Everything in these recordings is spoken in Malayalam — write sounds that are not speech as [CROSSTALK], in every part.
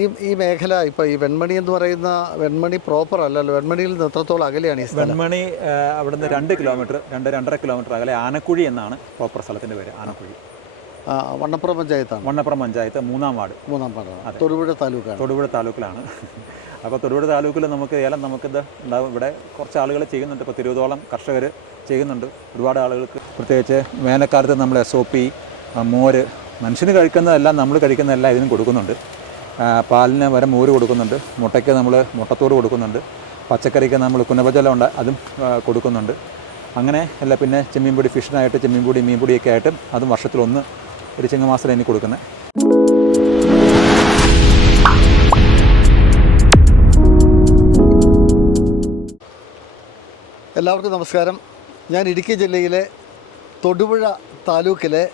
ഈ ഈ മേഖല ഇപ്പോൾ ഈ വെൺമണി എന്ന് പറയുന്ന വെൺമണി പ്രോപ്പർ അല്ലല്ലോ. വെൺമണിയിൽ നിന്ന് എത്രത്തോളം അകലെയാണ് ഈ വെൺമണി അവിടെ അവിടുന്ന് രണ്ട് കിലോമീറ്റർ രണ്ട് രണ്ടര കിലോമീറ്റർ അകലെ ആനക്കുഴി എന്നാണ് പ്രോപ്പർ സ്ഥലത്തിന്റെ പേര് ആനക്കുഴി. വണ്ണപ്പുറം പഞ്ചായത്താണ്. വണ്ണപ്പുറം പഞ്ചായത്ത് മൂന്നാം വാർഡ്. മൂന്നാം വാർഡ് തൊടുപുഴ താലൂക്കാണ്. തൊടുപുഴ താലൂക്കിലാണ്. [LAUGHS] അപ്പോൾ തൊടുപുഴ താലൂക്കിൽ നമുക്ക് ഏലം നമുക്കിത് ഉണ്ടാവും. ഇവിടെ കുറച്ച് ആളുകൾ ചെയ്യുന്നുണ്ട്. ഇപ്പോൾ തിരുവതോളം കർഷകർ ചെയ്യുന്നുണ്ട്. ഒരുപാട് ആളുകൾക്ക് പ്രത്യേകിച്ച് വേനൽക്കാലത്ത് നമ്മൾ എസ് ഒ പി മോര് മനുഷ്യന് കഴിക്കുന്നതെല്ലാം നമ്മൾ കഴിക്കുന്നതെല്ലാം ഇതിനും കൊടുക്കുന്നുണ്ട്. പാലിന് വരെ മോര് കൊടുക്കുന്നുണ്ട്. മുട്ടയ്ക്ക് നമ്മൾ മുട്ടത്തോട് കൊടുക്കുന്നുണ്ട്. പച്ചക്കറിക്ക് നമ്മൾ കുനപജലം ഉണ്ട് അതും കൊടുക്കുന്നുണ്ട്. അങ്ങനെ അല്ല പിന്നെ ചെമ്മീൻപൊടി ഫിഷിനായിട്ട് ചെമ്മീൻപൊടി മീൻപൊടിയൊക്കെ ആയിട്ടും അതും വർഷത്തിലൊന്ന് ഒരു ചിങ്ങമാസത്തിൽ എനിക്ക് കൊടുക്കുന്നത് എല്ലാവർക്കും നമസ്കാരം. ഞാൻ ഇടുക്കി ജില്ലയിലെ തൊടുപുഴ താലൂക്കിലെ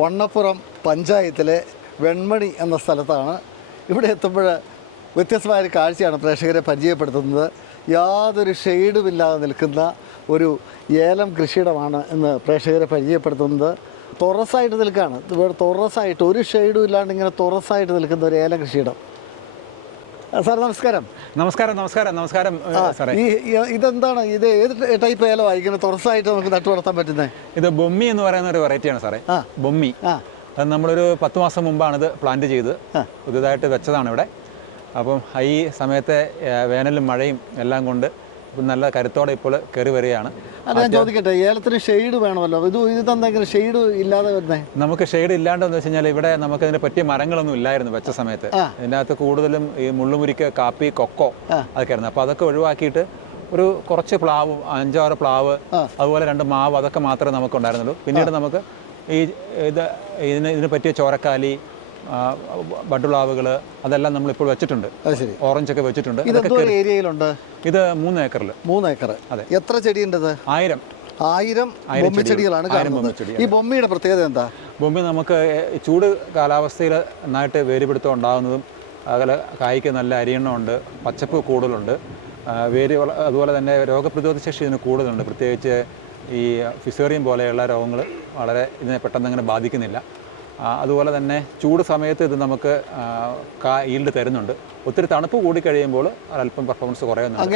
വണ്ണപ്പുറം പഞ്ചായത്തിലെ വെൺമണി എന്ന സ്ഥലത്താണ് ഇവിടെ എത്തുമ്പോൾ വ്യത്യസ്തമായ ഒരു കാഴ്ചയാണ് പ്രേക്ഷകരെ പരിചയപ്പെടുത്തുന്നത്. യാതൊരു ഷെയ്ഡുമില്ലാതെ നിൽക്കുന്ന ഒരു ഏലം കൃഷിയിടമാണ് ഇന്ന് പ്രേക്ഷകരെ പരിചയപ്പെടുത്തുന്നത്. തുറസായിട്ട് നിൽക്കുകയാണ്. ഇവിടെ തുറസായിട്ട് ഒരു ഷെയ്ഡും ഇല്ലാണ്ട് ഇങ്ങനെ തുറസായിട്ട് നിൽക്കുന്ന ഒരു ഏലം കൃഷിയിടം. സാർ നമസ്കാരം. നമസ്കാരം നമസ്കാരം നമസ്കാരം. ഈ ഇതെന്താണ്? ഇത് ഏത് ടൈപ്പ് ഏലമാണ് ഇങ്ങനെ തുറസായിട്ട് നമുക്ക് നട്ടു വളർത്താൻ പറ്റുന്നത്? ഇത് ബൊമ്മി എന്ന് പറയുന്ന ഒരു വെറൈറ്റിയാണ് സാറേ. ആ. ബൊമ്മി. നമ്മളൊരു പത്ത് മാസം മുമ്പാണിത് ഇത് പ്ലാന്റ് ചെയ്ത് പുതിയതായിട്ട് വെച്ചതാണ് ഇവിടെ. അപ്പം ഈ സമയത്തെ വേനലും മഴയും എല്ലാം കൊണ്ട് നല്ല കരുത്തോടെ ഇപ്പോൾ കയറി വരികയാണ്. ഞാൻ ചോദിക്കട്ടെ ഏലത്തിന് ഷെയ്ഡ് വേണമല്ലോ. ഇത് ഇതെന്തെങ്കിലും ഷെയ്ഡ് ഇല്ലാതെ വരുന്നേ? നമുക്ക് ഷെയ്ഡ് ഇല്ലാണ്ടെന്ന് വെച്ച് കഴിഞ്ഞാൽ ഇവിടെ നമുക്ക് അതിന് പറ്റിയ മരങ്ങളൊന്നും ഇല്ലായിരുന്നു വെച്ച സമയത്ത്. ഇതിനകത്ത് കൂടുതലും ഈ മുള്ളുമുരിക്ക കാപ്പി കൊക്കോ അതൊക്കെ ആയിരുന്നു അപ്പോൾ അതൊക്കെ ഒഴിവാക്കിയിട്ട് ഒരു കുറച്ച് പ്ലാവ് അഞ്ചാറ് പ്ലാവ് അതുപോലെ രണ്ട് മാവ് അതൊക്കെ മാത്രമേ നമുക്ക് ഉണ്ടായിരുന്നുള്ളൂ പിന്നീട് നമുക്ക് ഈ ഇത് ഇതിന് ഇതിന് പറ്റിയ ചോരക്കാലി ബഡുളാവുകൾ അതെല്ലാം നമ്മളിപ്പോൾ വെച്ചിട്ടുണ്ട്. അത് ശരി. വെച്ചിട്ടുണ്ട്. അതൊക്കെ എന്തോ ഒരു ഏരിയയിലുണ്ട്? ഇത് മൂന്ന് ഏക്കറിൽ മൂന്ന് ഏക്കർ അതെ. എത്ര ചെടിയുണ്ടത്? ആയിരം. ആയിരം. ആയിരം കാണുന്നത്. ഈ ബൊമ്മിയുടെ പ്രത്യേകത എന്താ? ബൊമ്മി നമുക്ക് ചൂട് കാലാവസ്ഥയിൽ നന്നായിട്ട് വേരുപിടുത്തം ഉണ്ടാകുന്നതും അതുപോലെ കായ്ക്ക് നല്ല അരിയണ്ണമുണ്ട് പച്ചപ്പ് കൂടുതലുണ്ട് വേര് അതുപോലെ തന്നെ രോഗപ്രതിരോധ ശേഷി ഇതിന് കൂടുതലുണ്ട്. പ്രത്യേകിച്ച് ഈ ഫിസേറിയം പോലെയുള്ള രോഗങ്ങൾ വളരെ ഇതിനെ പെട്ടെന്ന് അങ്ങനെ ബാധിക്കുന്നില്ല. അതുപോലെ തന്നെ ചൂട് സമയത്ത് ഇത് നമുക്ക് കാ ഈൽഡ് തരുന്നുണ്ട്. ഒത്തിരി തണുപ്പ് കൂടി കഴിയുമ്പോൾ അല്പം പെർഫോമൻസ് കുറയുന്നുണ്ട്.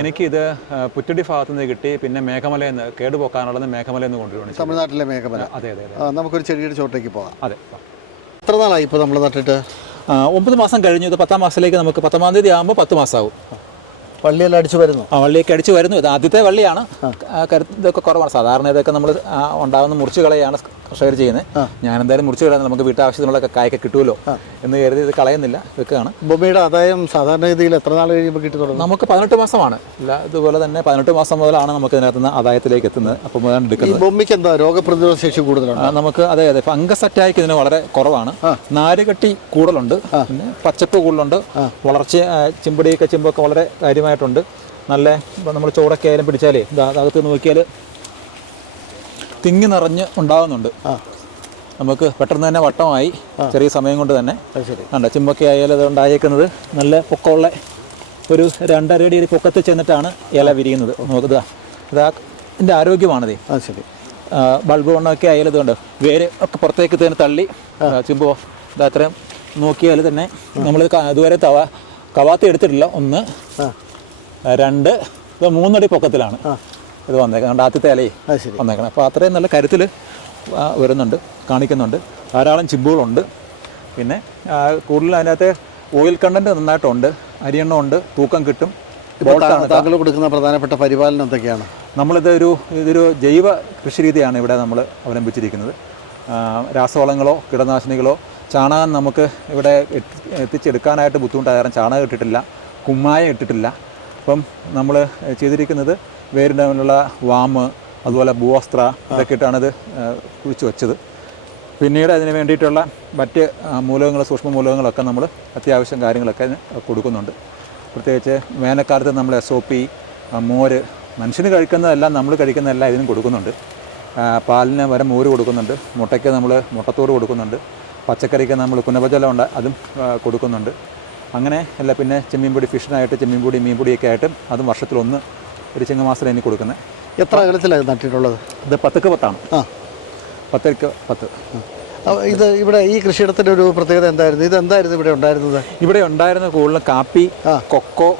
എനിക്ക് ഇത് പുറ്റടി ഭാഗത്തു നിന്ന് കിട്ടി. പിന്നെ മേഘമലയിൽ നിന്ന് കേടുപോക്കാനുള്ളത് മേഘമലയിൽ നിന്ന് കൊണ്ടുവരുവാണ്. തമിഴ്നാട്ടിലെ മേഘമല. അതെ അതെ നമുക്കൊരു ചെടിയുടെ ചോട്ടേക്ക് പോകാം. അതെ എത്ര നാളായി ഇപ്പോൾ നമ്മൾ നട്ടിട്ട്? ഒമ്പത് മാസം കഴിഞ്ഞു. ഇത് പത്താം മാസത്തിലേക്ക് നമുക്ക് പത്താം തീയതി ആകുമ്പോൾ പത്ത് മാസമാവും വള്ളിയെല്ലാം അടിച്ചു വരുന്നു. ആ വള്ളിയൊക്കെ അടിച്ച് വരുന്നു. ഇത് ആദ്യത്തെ വള്ളിയാണ്. കരുത്ത് ഇതൊക്കെ കുറവാണ്. സാധാരണ ഇതൊക്കെ നമ്മൾ ഉണ്ടാകുന്ന മുറിച്ച് കളയാണ് കർഷകർ ചെയ്യുന്നത്. ഞാൻ എന്തായാലും മുറിച്ച് കളയാൻ നമുക്ക് വീട്ടാവശ്യത്തിനുള്ള കായൊക്കെ കിട്ടുമല്ലോ എന്ന് കരുതി ഇത് കളയുന്നില്ല. വെക്കുകയാണ് ബൊമ്മിയുടെ ആദായം സാധാരണ രീതിയിൽ എത്ര നാൾ കഴിയുമ്പോൾ കിട്ടി തുടങ്ങും? നമുക്ക് പതിനെട്ട് മാസമാണ്. ഇല്ല ഇതുപോലെ തന്നെ പതിനെട്ട് മാസം മുതലാണ് നമുക്ക് ഇതിനകത്ത് നിന്ന് ആദായത്തിലേക്ക് എത്തുന്നത്. അപ്പോൾ മുതലാണ് എടുക്കുന്നത്. ബൊമ്മിക്ക് എന്താ രോഗപ്രതിരോധ ശേഷി കൂടുതലാണ് നമുക്ക് അതെ അതെ ഫംഗസ് അറ്റാക്ക് ഇതിന് വളരെ കുറവാണ്. നാരുകട്ടി കൂടുതലുണ്ട്. പിന്നെ പച്ചപ്പ് കൂടുതലുണ്ട്. വളർച്ച ചിമ്പടിയൊക്കെ ചിമ്പൊക്കെ വളരെ കാര്യമായിട്ടുണ്ട് നല്ല നമ്മൾ ചോടൊക്കെ ആയാലും പിടിച്ചാലേ അകത്ത് നോക്കിയാൽ തിങ്ങി നിറഞ്ഞ് ഉണ്ടാകുന്നുണ്ട് നമുക്ക് പെട്ടെന്ന് തന്നെ വട്ടമായി ചെറിയ സമയം കൊണ്ട് തന്നെ. ഉണ്ട് കണ്ട ചിമ്പൊക്കെ ആയാലും അത് ഉണ്ടായേക്കുന്നത് നല്ല പൊക്കമുള്ള ഒരു രണ്ടര അടി പൊക്കത്ത് ചെന്നിട്ടാണ് ഇല വിരിയുന്നത്. നോക്കുക ഇതാ ഇതിന്റെ ആരോഗ്യമാണതേ. അത് ശരി. ബൾബ് കൊണ്ടൊക്കെ ആയാലും ഇതുകൊണ്ട് വേര് ഒക്കെ പുറത്തേക്ക് തന്നെ തള്ളി ചിമ്പോ ഇതാ അത്രയും നോക്കിയാൽ തന്നെ നമ്മൾ ഇതുവരെ തവ കവാത്തി എടുത്തിട്ടില്ല. ഒന്ന് രണ്ട് ഇത് മൂന്നടി പൊക്കത്തിലാണ്. ഇത് വന്നേക്കുന്നത്. ആദ്യത്തെ ശരി. വന്നേക്കണം. അപ്പോൾ അത്രയും നല്ല കരുത്തിൽ വരുന്നുണ്ട് കാണിക്കുന്നുണ്ട്. ധാരാളം ചിമ്പുകളുണ്ട്. പിന്നെ കൂടുതൽ അതിനകത്ത് ഓയിൽ കണ്ടന്റ് നന്നായിട്ടുണ്ട്. അരിയെണ്ണം ഉണ്ട് തൂക്കം കിട്ടും. താങ്കൾ കൊടുക്കുന്ന പ്രധാനപ്പെട്ട പരിപാലനം എന്തൊക്കെയാണ്? നമ്മളിത് ഒരു ഇതൊരു ജൈവ കൃഷി രീതിയാണ് ഇവിടെ നമ്മൾ അവലംബിച്ചിരിക്കുന്നത്. രാസവളങ്ങളോ കീടനാശിനികളോ ചാണകം നമുക്ക് ഇവിടെ എത്തിച്ചെടുക്കാനായിട്ട് ബുദ്ധിമുട്ടായ കാരണം ചാണകം ഇട്ടിട്ടില്ല കുമ്മായം ഇട്ടിട്ടില്ല. അപ്പം നമ്മൾ ചെയ്തിരിക്കുന്നത് വേരിന്റെ മുന്നിലുള്ള വാമ് അതുപോലെ ഭൂവസ്ത്ര ഇതൊക്കെ ഇട്ടാണിത് കുഴിച്ചു വെച്ചത്. പിന്നീട് അതിന് വേണ്ടിയിട്ടുള്ള മറ്റ് മൂലകങ്ങൾ സൂക്ഷ്മ മൂലകങ്ങളൊക്കെ നമ്മൾ അത്യാവശ്യം കാര്യങ്ങളൊക്കെ കൊടുക്കുന്നുണ്ട്. പ്രത്യേകിച്ച് വേനൽക്കാലത്ത് നമ്മൾ എസ് ഒ പി മോര് മനുഷ്യന് കഴിക്കുന്നതെല്ലാം നമ്മൾ കഴിക്കുന്നതെല്ലാം ഇതിനും കൊടുക്കുന്നുണ്ട്. പാലിന് വരെ മോര് കൊടുക്കുന്നുണ്ട് മുട്ടയ്ക്ക് നമ്മൾ മുട്ടത്തോട് കൊടുക്കുന്നുണ്ട് പച്ചക്കറിക്ക് നമ്മൾ കുനപജലം ഉണ്ട് അതും കൊടുക്കുന്നുണ്ട്. അങ്ങനെ അല്ല പിന്നെ ചെമ്മീൻ പൊടി ഫിഷിനായിട്ട് ചെമ്മീൻ പൊടി മീൻ പൊടിയൊക്കെ ആയിട്ടും അതും വർഷത്തിലൊന്ന് ഒരു ചിങ്ങമാസത്തിൽ എനിക്ക് കൊടുക്കുന്നത് എത്ര അകലത്തിലാണ് നട്ടിട്ടുള്ളത്? ഇത് പത്തക്ക് പത്താണ്. ആ. പത്തക്ക് പത്ത്. ഇത് ഇവിടെ ഈ കൃഷിയിടത്തിന്റെ ഒരു പ്രത്യേകത എന്തായിരുന്നു? ഇത് എന്തായിരുന്നു ഇവിടെ ഉണ്ടായിരുന്നത്? ഇവിടെ ഉണ്ടായിരുന്ന കൂടുതൽ കാപ്പി കൊക്കോ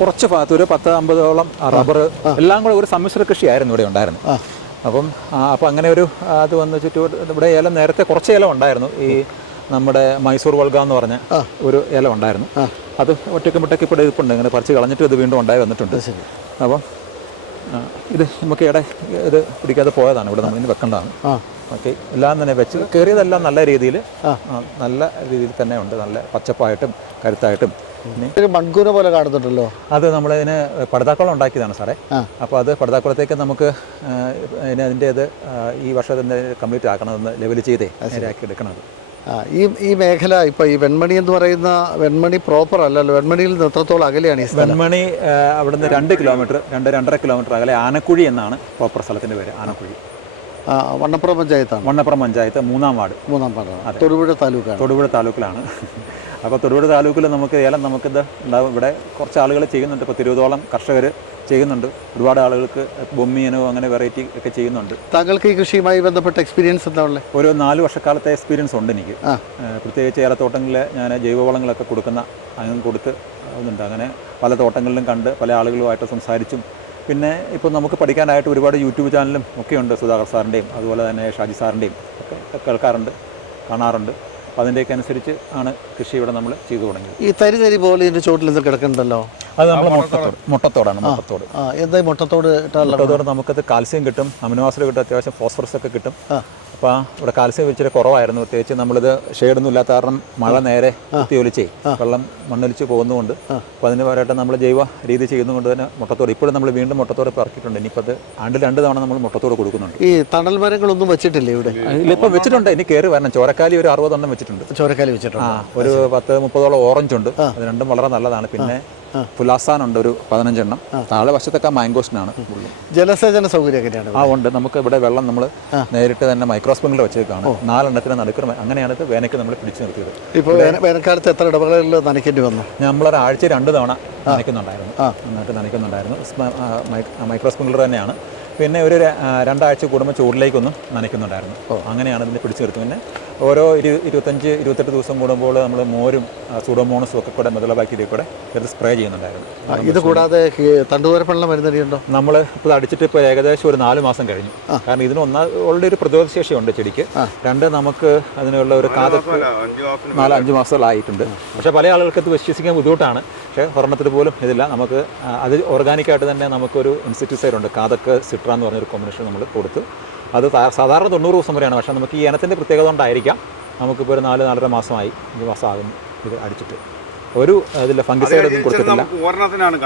കുറച്ച് ഭാഗത്ത് ഒരു പത്ത് അമ്പതോളം റബ്ബർ എല്ലാം കൂടെ ഒരു സമ്മിശ്ര കൃഷിയായിരുന്നു ഇവിടെ ഉണ്ടായിരുന്നത്. അപ്പം അപ്പം അങ്ങനെ ഒരു അത് വന്ന് ചുറ്റുപാട് ഇവിടെ ഏലം നേരത്തെ കുറച്ച് ഏലം ഉണ്ടായിരുന്നു. ഈ നമ്മുടെ മൈസൂർ വൾഗ എന്ന് പറഞ്ഞ ഒരു ഇല ഉണ്ടായിരുന്നു. അത് ഒറ്റയ്ക്ക് മുട്ടയ്ക്ക് ഇപ്പോൾ ഇരിപ്പുണ്ട്. ഇങ്ങനെ പറിച്ച് കളഞ്ഞിട്ട് ഇത് വീണ്ടും ഉണ്ടായി വന്നിട്ടുണ്ട്. ശരി. അപ്പം ഇത് നമുക്ക് ഇട ഇത് പിടിക്കാതെ പോയതാണ്. ഇവിടെ നമ്മളിന് വെക്കേണ്ടതാണ്. ഓക്കെ. എല്ലാം തന്നെ വെച്ച് കയറിയതെല്ലാം നല്ല രീതിയിൽ നല്ല രീതിയിൽ തന്നെ ഉണ്ട്. നല്ല പച്ചപ്പായിട്ടും കരുത്തായിട്ടും. മൺകൂന പോലെ കാണുന്നുണ്ടല്ലോ. അത് നമ്മളിതിന് പടുതാക്കുളം ഉണ്ടാക്കിയതാണ് സാറേ. അപ്പോൾ അത് പടുതാക്കുളത്തേക്ക് നമുക്ക് അതിന്റെ അത് ആ, ഈ വർഷം കംപ്ലീറ്റ് ആക്കണമെന്ന് ലെവൽ ചെയ്തേ നേരെയാക്കി എടുക്കണത്. ഈ ഈ മേഖല ഇപ്പൊ ഈ വെൺമണി എന്ന് പറയുന്ന വെൺമണി പ്രോപ്പർ അല്ലല്ലോ. വെൺമണിയിൽ നിന്ന് എത്രത്തോളം അകലെയാണ് ഈ സ്ഥലം? വെൺമണി അവിടുന്ന് രണ്ട് കിലോമീറ്റർ രണ്ട് രണ്ടര കിലോമീറ്റർ അകലെ ആനക്കുഴി എന്നാണ് പ്രോപ്പർ സ്ഥലത്തിന്റെ പേര് ആനക്കുഴി. ആ വണ്ണപ്പുറം പഞ്ചായത്താണ്. വണ്ണപ്പുറം പഞ്ചായത്ത് മൂന്നാം വാർഡ്. മൂന്നാം വാർഡ് തൊടുപുഴ താലൂക്കാണ്. തൊടുപുഴ താലൂക്കിലാണ്. അപ്പോൾ തൊടുപുഴ താലൂക്കിൽ നമുക്ക് ഏലം നമുക്കിത് ഉണ്ടാവും. ഇവിടെ കുറച്ച് ആളുകൾ ചെയ്യുന്നുണ്ട്. ഇപ്പോൾ തിരുവതോളം കർഷകർ ചെയ്യുന്നുണ്ട്. ഒരുപാട് ആളുകൾക്ക് ബൊമ്മീനോ അങ്ങനെ വെറൈറ്റി ഒക്കെ ചെയ്യുന്നുണ്ട്. താങ്കൾക്ക് ഈ കൃഷിയുമായി ബന്ധപ്പെട്ട എക്സ്പീരിയൻസ് എന്താ ഉള്ളത് ഒരു നാല് വർഷക്കാലത്തെ എക്സ്പീരിയൻസ് ഉണ്ട് എനിക്ക്. പ്രത്യേകിച്ച് ഏലത്തോട്ടങ്ങളിൽ ഞാൻ ജൈവവളങ്ങളൊക്കെ കൊടുക്കുന്ന അങ്ങനെ കൊടുത്ത് ഉണ്ട് അങ്ങനെ പല തോട്ടങ്ങളിലും കണ്ട് പല ആളുകളുമായിട്ട് സംസാരിച്ചും. പിന്നെ ഇപ്പോൾ നമുക്ക് പഠിക്കാനായിട്ട് ഒരുപാട് യൂട്യൂബ് ചാനലും ഒക്കെ ഉണ്ട് സുധാകർ സാറിന്റെയും അതുപോലെ തന്നെ ഷാജി സാറിന്റെയും ഒക്കെ കേൾക്കാറുണ്ട് കാണാറുണ്ട്. അപ്പോൾ അതിന്റെയൊക്കെ അനുസരിച്ച് ആണ് കൃഷി ഇവിടെ നമ്മൾ ചെയ്തു തുടങ്ങിയത്. ഈ തരി തരി പോലെ ഇതിന്റെ ചോട്ടിൽ എന്ത് കിടക്കുന്നുണ്ടല്ലോ? അത് നമ്മൾ മുട്ടത്തോട് മുട്ടത്തോടാണ് മുട്ടത്തോട്. ആ എന്താ ഈ മുട്ടത്തോട് മുട്ടത്തോട് നമുക്കത് കാൽസ്യം കിട്ടും അമിനോആസിഡ് കിട്ടും അത്യാവശ്യം ഫോസ്ഫറസ് ഒക്കെ കിട്ടും. അപ്പോൾ ഇവിടെ കാൽസ്യം ഇച്ചിരി കുറവായിരുന്നു പ്രത്യേകിച്ച് നമ്മളിത് ഷെയ്ഡൊന്നും ഇല്ലാത്ത കാരണം മഴ നേരെ കുത്തി ഒലിച്ചേ വെള്ളം മണ്ണൊലിച്ച് പോകുന്നതുകൊണ്ട്. അപ്പോൾ അതിന് പകരമായിട്ട് നമ്മൾ ജൈവ രീതി ചെയ്യുന്നതുകൊണ്ട് തന്നെ മുട്ടത്തോട് ഇപ്പോഴും നമ്മൾ വീണ്ടും മുട്ടത്തോട് ഇപ്പോൾ ഇറക്കിയിട്ടുണ്ട് ഇനിയിപ്പോൾ അത് ആണ്ടിൽ രണ്ട് തവണ നമ്മൾ മുട്ടത്തോട് കൊടുക്കുന്നുണ്ട്. ഈ തണൽ മരങ്ങളൊന്നും വെച്ചിട്ടില്ലേ ഇവിടെ? ഇതിലിപ്പോൾ വെച്ചിട്ടുണ്ട് ഇനി കയറി വരണം. ചോരക്കാലി ഒരു അറുപതെണ്ണം വെച്ചിട്ടുണ്ട്. ചോരക്കാലി വെച്ചിട്ടുണ്ട്. ഒരു പത്ത് മുപ്പതോളം ഓറഞ്ച് ഉണ്ട്. അത് രണ്ടും വളരെ നല്ലതാണ്. പിന്നെ പുലാസാനുണ്ട് ഒരു പതിനഞ്ചെണ്ണം. താഴെ വശത്തൊക്കെ മാംഗോസിനാണ് ജലസേചന സൗകര്യം എങ്ങനെയാണ് ആ ഉണ്ട്. നമുക്ക് ഇവിടെ വെള്ളം നമ്മൾ നേരിട്ട് തന്നെ മൈക്രോസ്പിംഗിൽ വെച്ചേക്കാണ്. നാലെണ്ണത്തിന് നടുക്കുന്ന അങ്ങനെയാണ് ഇത് വേനയ്ക്ക് നമ്മൾ പിടിച്ചു നിർത്തിയത്. ഇപ്പോൾ വേന- വേനൽക്കാലത്ത് എത്ര ഇടവേളകളിൽ നനയ്ക്കേണ്ടി വന്നു? നമ്മളൊരാഴ്ച രണ്ട് തവണ നനയ്ക്കുന്നുണ്ടായിരുന്നു. നന്നായിട്ട് നനയ്ക്കുന്നുണ്ടായിരുന്നു. സ്മ- ആ, മൈ- ആ, മൈക്രോ സ്പ്രിംഗ്ലർ തന്നെയാണ്. പിന്നെ ഒരു രണ്ടാഴ്ച കൂടുമ്പോൾ ചൂടിലേക്കൊന്നും നനയ്ക്കുന്നുണ്ടായിരുന്നു. അങ്ങനെയാണ് ഇതിനെ പിടിച്ചു നിർത്തുന്നത് പിന്നെ ഓരോ ഇരു ഇരുപത്തഞ്ച് ഇരുപത്തെട്ട് ദിവസം കൂടുമ്പോൾ നമ്മൾ മോരും സൂഡോമോണസും ഒക്കെ കൂടെ മുതല ബാക്കി കൂടെ ഇത് സ്പ്രേ ചെയ്യുന്നുണ്ടായിരുന്നു. ഇത് കൂടാതെ തണ്ടുതോരപ്പള്ളം മരുന്നടിയുണ്ടോ നമ്മൾ ഇപ്പോൾ അടിച്ചിട്ട് ഇപ്പോൾ ഏകദേശം ഒരു നാല് മാസം കഴിഞ്ഞു. കാരണം ഇതിന് ഒന്നാ ഓൾറെഡി ഒരു പ്രതിരോധ ശേഷിയുണ്ട് ചെടിക്ക്. രണ്ട് നമുക്ക് അതിനുള്ള ഒരു കാത നാല് അഞ്ച് മാസങ്ങളായിട്ടുണ്ട് പക്ഷേ പല ആളുകൾക്ക് ഇത് വിശ്വസിക്കാൻ ബുദ്ധിമുട്ടാണ്. പക്ഷേ ഒരെണ്ണത്തിൽ പോലും ഇതില്ല. നമുക്ക് അത് ഓർഗാനിക്കായിട്ട് തന്നെ നമുക്കൊരു ഇൻസെക്ടിസൈഡ് ഉണ്ട്. കാതക്ക് സിട്ര എന്ന് പറഞ്ഞൊരു കോമ്പിനേഷൻ നമ്മൾ കൊടുത്ത്. അത് സാധാരണ തൊണ്ണൂറ് ദിവസം വരെയാണ്. പക്ഷേ നമുക്ക് ഈ ഇനത്തിന്റെ പ്രത്യേകത കൊണ്ടായിരിക്കാം നമുക്കിപ്പോൾ ഒരു നാല് നാലര മാസമായി അഞ്ച് മാസം ആകും ഇത് അടിച്ചിട്ട്. ഒരു ഇതില്ല ഫംഗിസൈഡ് ഒന്നും കൊടുത്തിട്ടില്ല. ഒരെണ്ണത്തിനാണ്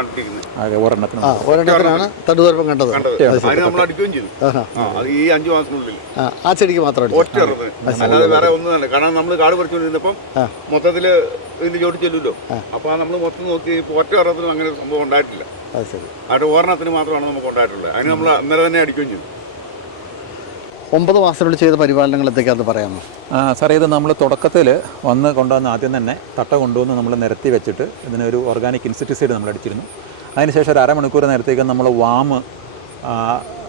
ഒരെണ്ണത്തിനാണ്. കണ്ടത്. ആ അത് ഈ അഞ്ചു മാസത്തിനുള്ളിൽ. ആ, ആ ചെടിക്ക് മാത്രം അടിച്ചു ഒറ്റ എണ്ണത്തിന്. അല്ലാതെ വേറെ ഒന്നും കാരണം നമ്മൾ കാട് പറിച്ചുകൊണ്ടിരുന്നപ്പം മൊത്തത്തിൽ ഇതിന്റെ ചോട്ടി ചെല്ലുമല്ലോ അപ്പൊ നമ്മൾ മൊത്തം നോക്കി ഒറ്റ അങ്ങനെ സംഭവം ഉണ്ടായിട്ടില്ല. അത് ശരി. അവിടെ ഓർണത്തിന് മാത്രമാണ് നമുക്ക് ഉണ്ടായിട്ടുള്ളത്. അതിന് നമ്മൾ അന്നേരം തന്നെ അടിക്കുകയും ചെയ്തു. ഒമ്പത് മാസത്തിനുള്ളിൽ ചെയ്ത പരിപാലനങ്ങൾ എന്തൊക്കെയാണെന്ന് പറയാമോ? സാറേ ഇത് നമ്മൾ തുടക്കത്തിൽ വന്ന് കൊണ്ടുവന്ന് ആദ്യം തന്നെ തട്ട കൊണ്ടുവന്ന് നമ്മൾ നിരത്തി വെച്ചിട്ട് ഇതിനൊരു ഓർഗാനിക് ഇൻസെക്ടിസൈഡ് നമ്മൾ അടിച്ചിരുന്നു. അതിനുശേഷം ഒരു അരമണിക്കൂർ നേരത്തേക്ക് നമ്മൾ വാമ്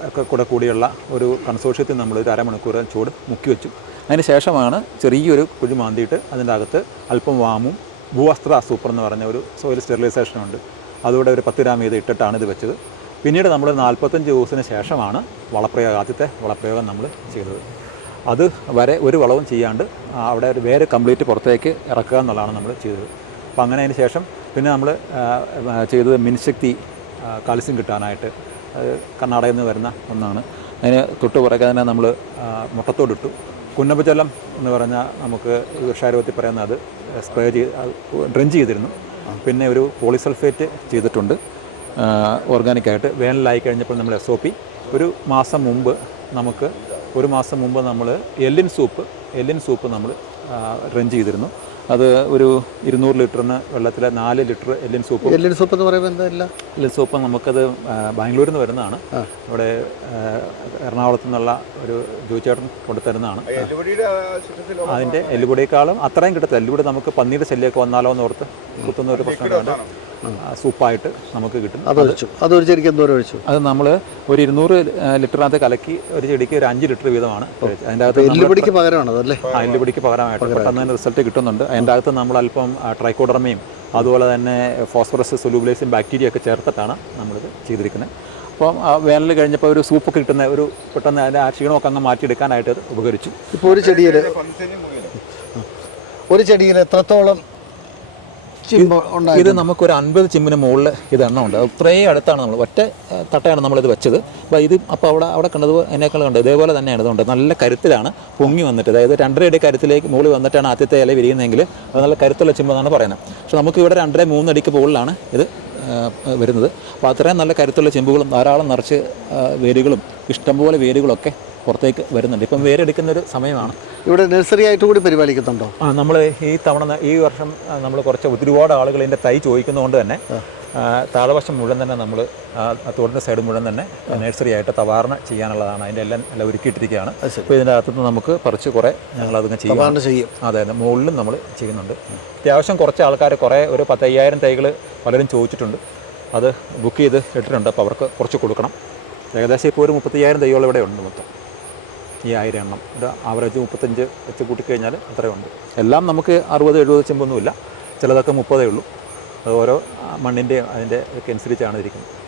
ഒക്കെ കൂടെ കൂടിയുള്ള ഒരു കൺസോഷ്യത്തിൽ നമ്മൾ ഒരു അരമണിക്കൂർ ചൂട് മുക്കി വെച്ചു. അതിന് ശേഷമാണ് ചെറിയൊരു കുഴി മാന്തിയിട്ട് അതിന്റെ അകത്ത് അല്പം വാമും ഭൂവസ്ത്ര സൂപ്പർ എന്ന് പറഞ്ഞ ഒരു സോയിൽ സ്റ്റെറിലൈസേഷനുണ്ട് അതുകൂടെ ഒരു പത്ത് ഗ്രാം ഇത് ഇട്ടിട്ടാണ് ഇത് വെച്ചത്. പിന്നീട് നമ്മൾ നാൽപ്പത്തഞ്ച് ദിവസത്തിന് ശേഷമാണ് വളപ്രയോഗം ആദ്യത്തെ വളപ്രയോഗം നമ്മൾ ചെയ്തത്. അത് വരെ ഒരു വളവും ചെയ്യാണ്ട് അവിടെ ഒരു വേര് കംപ്ലീറ്റ് പുറത്തേക്ക് ഇറക്കുക എന്നുള്ളതാണ് നമ്മൾ ചെയ്തത്. അപ്പോൾ അങ്ങനെ അതിന് ശേഷം പിന്നെ നമ്മൾ ചെയ്തത് മിൻശക്തി കാൽസ്യം കിട്ടാനായിട്ട്. കർണാടകയിൽ നിന്ന് വരുന്ന ഒന്നാണ്. അതിന് തൊട്ട് പുറകെ തന്നെ നമ്മൾ മുട്ടത്തോടിട്ടു. കുന്നപ്പജലം എന്ന് പറഞ്ഞാൽ നമുക്ക് ക്ഷാരോഗത്തിൽ പറയുന്ന അത് സ്പ്രേ ചെയ്ത് ഡ്രഞ്ച് ചെയ്തിരുന്നു. പിന്നെ ഒരു പോളിസൾഫേറ്റ് ചെയ്തിട്ടുണ്ട്. ഓർഗാനിക്കായിട്ട് വേനലായി കഴിഞ്ഞപ്പോൾ നമ്മൾ എസ് ഒ പി ഒരു മാസം മുമ്പ് നമുക്ക് ഒരു മാസം മുമ്പ് നമ്മൾ എല്ലിൻ സൂപ്പ് എല്ലിൻ സൂപ്പ് നമ്മൾ റെഞ്ച് ചെയ്തിരുന്നു. അത് ഒരു ഇരുന്നൂറ് ലിറ്ററിന് വെള്ളത്തിലെ നാല് ലിറ്റർ എല്ലിൻ സൂപ്പ് എല്ലിൻ സൂപ്പ് എന്ന് പറയുമ്പോൾ എന്താ ഇല്ല എല്ലിൻ സൂപ്പ് നമുക്കത് ബാംഗ്ലൂരിൽ നിന്ന് വരുന്നതാണ്. ഇവിടെ എറണാകുളത്ത് നിന്നുള്ള ഒരു ജോയിച്ചേട്ടൻ കൊണ്ടുതരുന്നതാണ്. അതിന്റെ എല്ലുപൊടിയേക്കാളും അത്രയും കിട്ടത്തില്ല. എല്ലുപൊടി നമുക്ക് പന്നിയുടെ ശല്യമൊക്കെ വന്നാലോ എന്ന് ഓർത്ത് കുത്തുന്ന ഒരു പ്രശ്നമുണ്ട് സൂപ്പായിട്ട് നമുക്ക് കിട്ടും. അത് ഒഴിച്ചു. അത് ഒഴിച്ചെനിക്ക് എന്തോരം ഒഴിച്ചു? അത് നമ്മൾ ഒരു ഇരുന്നൂറ് ലിറ്ററിനകത്ത് കലക്കി ഒരു ചെടിക്ക് ഒരു അഞ്ച് ലിറ്റർ വീതമാണ് അതിന്റെ അകത്ത് എല്ലുപിടിക്ക് പകരമാണ് അതല്ലേ ആ എല്ലുപൊടിക്ക് പകരമായിട്ട് പെട്ടെന്ന് തന്നെ റിസൾട്ട് കിട്ടുന്നുണ്ട്. അതിന്റെ അകത്ത് നമ്മൾ അല്പം ട്രൈക്കോഡർമയും അതുപോലെ തന്നെ ഫോസ്ഫറസ് സൊലൂബിലേസും ബാക്ടീരിയ ഒക്കെ ചേർത്തിട്ടാണ് നമ്മളിത് ചെയ്തിരിക്കുന്നത്. അപ്പം ആ വേനൽ കഴിഞ്ഞപ്പോൾ ഒരു സൂപ്പ് കിട്ടുന്ന ഒരു പെട്ടെന്ന് അതിന്റെ ആ ക്ഷീണമൊക്കെ അങ്ങ് മാറ്റിയെടുക്കാനായിട്ട് ഉപകരിച്ചു. ഇപ്പോൾ ഒരു ചെടിയിൽ ഒരു ചെടിയിൽ എത്രത്തോളം ഇത് നമുക്കൊരു അൻപത് ചിമ്മിന് മുകളിൽ ഇത് എണ്ണ ഉണ്ട്. അത് ഇത്രയും അടുത്താണ് നമ്മൾ ഒറ്റ തട്ടയാണ് നമ്മളിത് വെച്ചത്. അപ്പോൾ ഇത് അപ്പോൾ അവിടെ അവിടെ കണ്ടത് എന്നേക്കാൾ കണ്ടത് ഇതേപോലെ തന്നെയാണ് ഇതുണ്ട് നല്ല കരുത്തിലാണ് പൊങ്ങി വന്നിട്ട്. അതായത് രണ്ടര അടി കരുത്തിലേക്ക് മുകളിൽ വന്നിട്ടാണ് ആദ്യത്തെ ഇല വിരിയുന്നതെങ്കിൽ അത് നല്ല കരുത്തുള്ള ചിമ്മെന്നാണ് പറയുന്നത്. പക്ഷേ നമുക്ക് ഇവിടെ രണ്ടര മൂന്നടിക്ക് മുകളിലാണ് ഇത് വരുന്നത്. അപ്പോൾ അത്രയും നല്ല കരുത്തുള്ള ചെമ്പുകളും ധാരാളം നിറച്ച് വേരുകളും ഇഷ്ടംപോലെ വേരുകളൊക്കെ പുറത്തേക്ക് വരുന്നുണ്ട്. ഇപ്പം വേരെടുക്കുന്ന ഒരു സമയമാണ്. ഇവിടെ നഴ്സറി ആയിട്ട് കൂടി പരിപാലിക്കുന്നുണ്ടോ? ആ നമ്മൾ ഈ തവണ ഈ വർഷം നമ്മൾ കുറച്ച് ഒരുപാട് ആളുകൾ ഇതിന്റെ തൈ ചോദിക്കുന്നതുകൊണ്ട് തന്നെ താഴവശം മുഴുവൻ തന്നെ നമ്മൾ തോടിന്റെ സൈഡ് മുഴുവൻ തന്നെ നഴ്സറി ആയിട്ട് തവാറണ ചെയ്യാനുള്ളതാണ്. അതിന്റെ എല്ലാം എല്ലാം ഒരുക്കിയിട്ടിരിക്കുകയാണ്. അപ്പോൾ ഇതിന്റെ അകത്തുനിന്ന് നമുക്ക് പറിച്ച് കുറേ ഞങ്ങൾ അതിന് ചെയ്യും. ചെയ്യും. അതെ അതെ. മുകളിലും നമ്മൾ ചെയ്യുന്നുണ്ട്. അത്യാവശ്യം കുറച്ച് ആൾക്കാർ കുറേ ഒരു പത്തയ്യായിരം തൈകൾ പലരും ചോദിച്ചിട്ടുണ്ട്. അത് ബുക്ക് ചെയ്ത് ഇട്ടിട്ടുണ്ട്. അപ്പോൾ അവർക്ക് കുറച്ച് കൊടുക്കണം. ഏകദേശം ഇപ്പോൾ ഒരു മുപ്പത്തയ്യായിരം തൈകൾ ഇവിടെ ഉണ്ട് മൊത്തം. ഈ ആയിരം എണ്ണം ഒരു ആവറേജ് മുപ്പത്തഞ്ച് വെച്ച് കൂട്ടിക്കഴിഞ്ഞാൽ അത്രയുണ്ട്. എല്ലാം നമുക്ക് അറുപത് എഴുപത് ചെമ്പൊന്നുമില്ല. ചിലതൊക്കെ മുപ്പതേ ഉള്ളൂ. അത് ഓരോ മണ്ണിന്റെ അതിന്റെ ഒക്കെ അനുസരിച്ചാണ് ഇരിക്കുന്നത്.